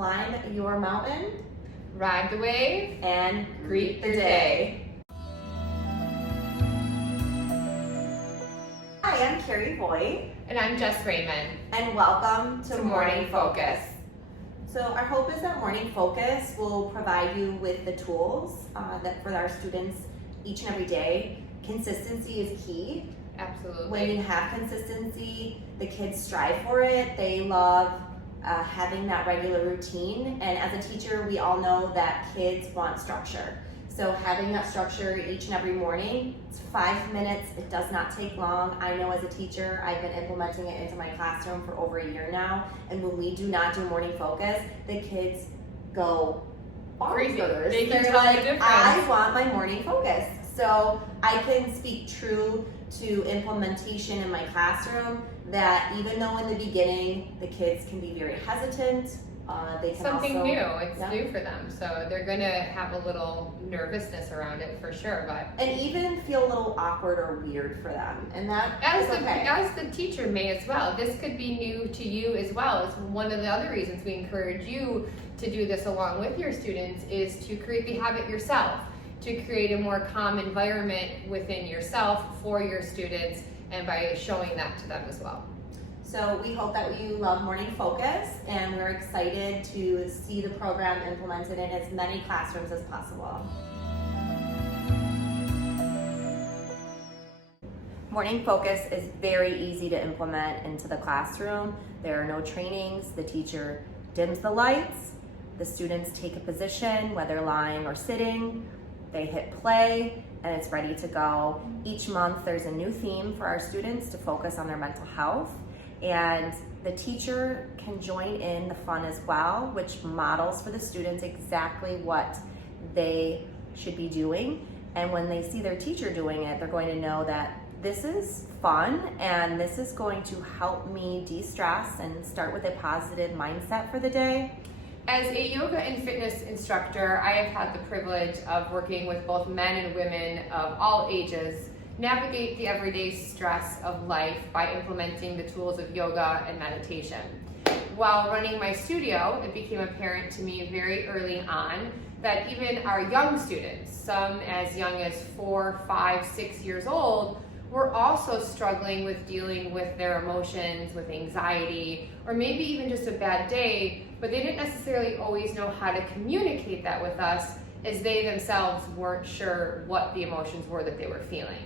climb your mountain, ride the wave, and greet the day. Hi, I'm Carrie Voigt. And I'm Jess Raymond. And welcome to Morning Focus. So our hope is that Morning Focus will provide you with the tools that for our students each and every day. Consistency is key. Absolutely. When you have consistency, the kids strive for it. They love having that regular routine. And as a teacher, we all know that kids want structure. So having that structure each and every morning, it's 5 minutes. It does not take long. I know as a teacher, I've been implementing it into my classroom for over a year now. And when we do not do Morning Focus, the kids go bonkers. They can They're tell the like, difference. I want my Morning Focus. So I can speak true to implementation in my classroom, that even though in the beginning the kids can be very hesitant, they can Something also, new. It's new for them, so they're going to have a little nervousness around it for sure. But and even feel a little awkward or weird for them, and that as is okay. as the teacher may as well. This could be new to you as well. It's one of the other reasons we encourage you to do this along with your students, is to create the habit yourself, to create a more calm environment within yourself for your students, and by showing that to them as well. So we hope that you love Morning Focus, and we're excited to see the program implemented in as many classrooms as possible. Morning Focus is very easy to implement into the classroom. There are no trainings. The teacher dims the lights. The students take a position, whether lying or sitting. They hit play, and it's ready to go. Each month there's a new theme for our students to focus on their mental health, and the teacher can join in the fun as well, which models for the students exactly what they should be doing. And when they see their teacher doing it, they're going to know that this is fun and this is going to help me de-stress and start with a positive mindset for the day. As a yoga and fitness instructor, I have had the privilege of working with both men and women of all ages navigate the everyday stress of life by implementing the tools of yoga and meditation. While running my studio, it became apparent to me very early on that even our young students, some as young as 4, 5, 6 years old, were also struggling with dealing with their emotions, with anxiety, or maybe even just a bad day, but they didn't necessarily always know how to communicate that with us, as they themselves weren't sure what the emotions were that they were feeling.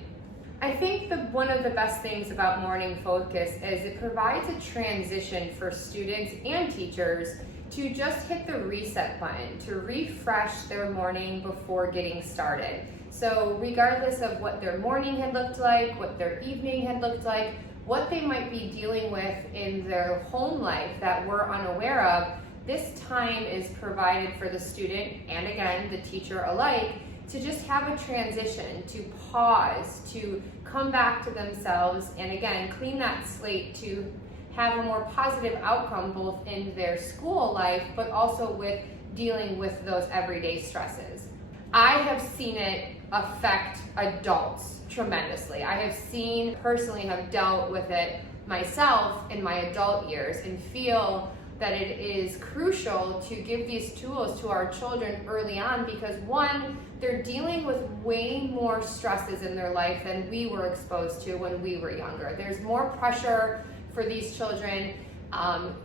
I think one of the best things about Morning Focus is it provides a transition for students and teachers to just hit the reset button, to refresh their morning before getting started. So regardless of what their morning had looked like, what their evening had looked like, what they might be dealing with in their home life that we're unaware of, this time is provided for the student and again the teacher alike to just have a transition, to pause, to come back to themselves, and again clean that slate to have a more positive outcome both in their school life but also with dealing with those everyday stresses. I have seen it affect adults tremendously. I have personally have dealt with it myself in my adult years and feel that it is crucial to give these tools to our children early on, because one, they're dealing with way more stresses in their life than we were exposed to when we were younger. There's more pressure for these children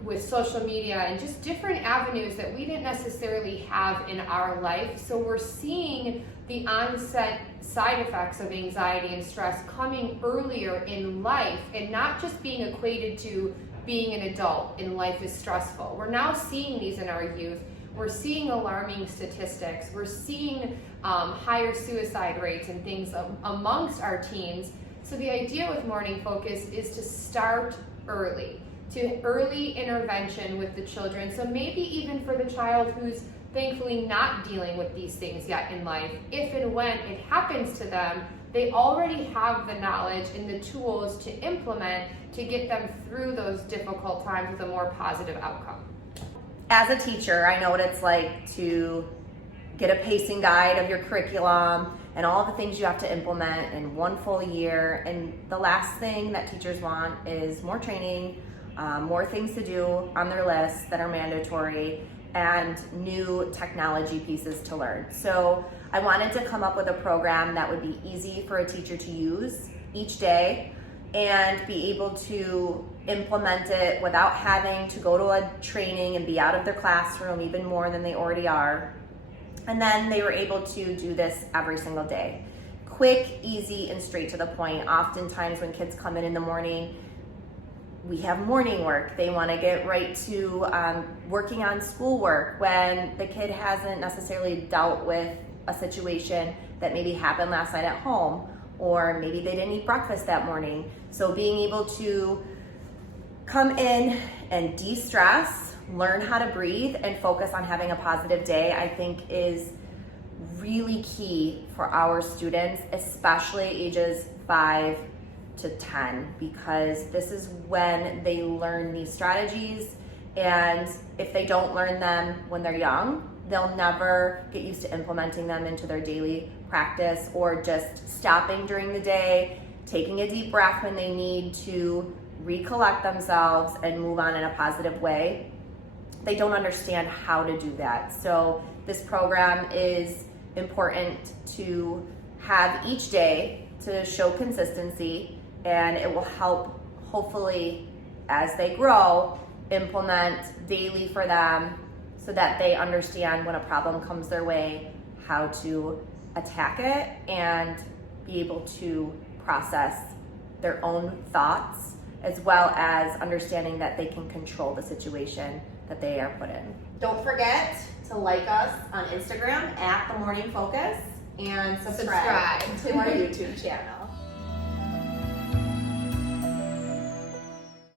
with social media and just different avenues that we didn't necessarily have in our life. So we're seeing the onset side effects of anxiety and stress coming earlier in life and not just being equated to being an adult and life is stressful. We're now seeing these in our youth. We're seeing alarming statistics. We're seeing higher suicide rates and things amongst our teens. So the idea with Morning Focus is to start early, to early intervention with the children. So maybe even for the child who's thankfully not dealing with these things yet in life, if and when it happens to them, they already have the knowledge and the tools to implement to get them through those difficult times with a more positive outcome. As a teacher, I know what it's like to get a pacing guide of your curriculum and all the things you have to implement in one full year. And the last thing that teachers want is more training, more things to do on their list that are mandatory. and new technology pieces to learn. So I wanted to come up with a program that would be easy for a teacher to use each day and be able to implement it without having to go to a training and be out of their classroom even more than they already are. And then they were able to do this every single day. Quick, easy, and straight to the point. Oftentimes when kids come in the morning, we have morning work. They want to get right to working on schoolwork when the kid hasn't necessarily dealt with a situation that maybe happened last night at home, or maybe they didn't eat breakfast that morning. So being able to come in and de-stress, learn how to breathe, and focus on having a positive day, I think is really key for our students, especially ages 5 to 10, because this is when they learn these strategies, and if they don't learn them when they're young, they'll never get used to implementing them into their daily practice, or just stopping during the day, taking a deep breath when they need to recollect themselves and move on in a positive way. They don't understand how to do that. So this program is important to have each day to show consistency, and it will help, hopefully, as they grow, implement daily for them so that they understand when a problem comes their way, how to attack it and be able to process their own thoughts, as well as understanding that they can control the situation that they are put in. Don't forget to like us on Instagram @TheMorningFocus and subscribe to our YouTube channel.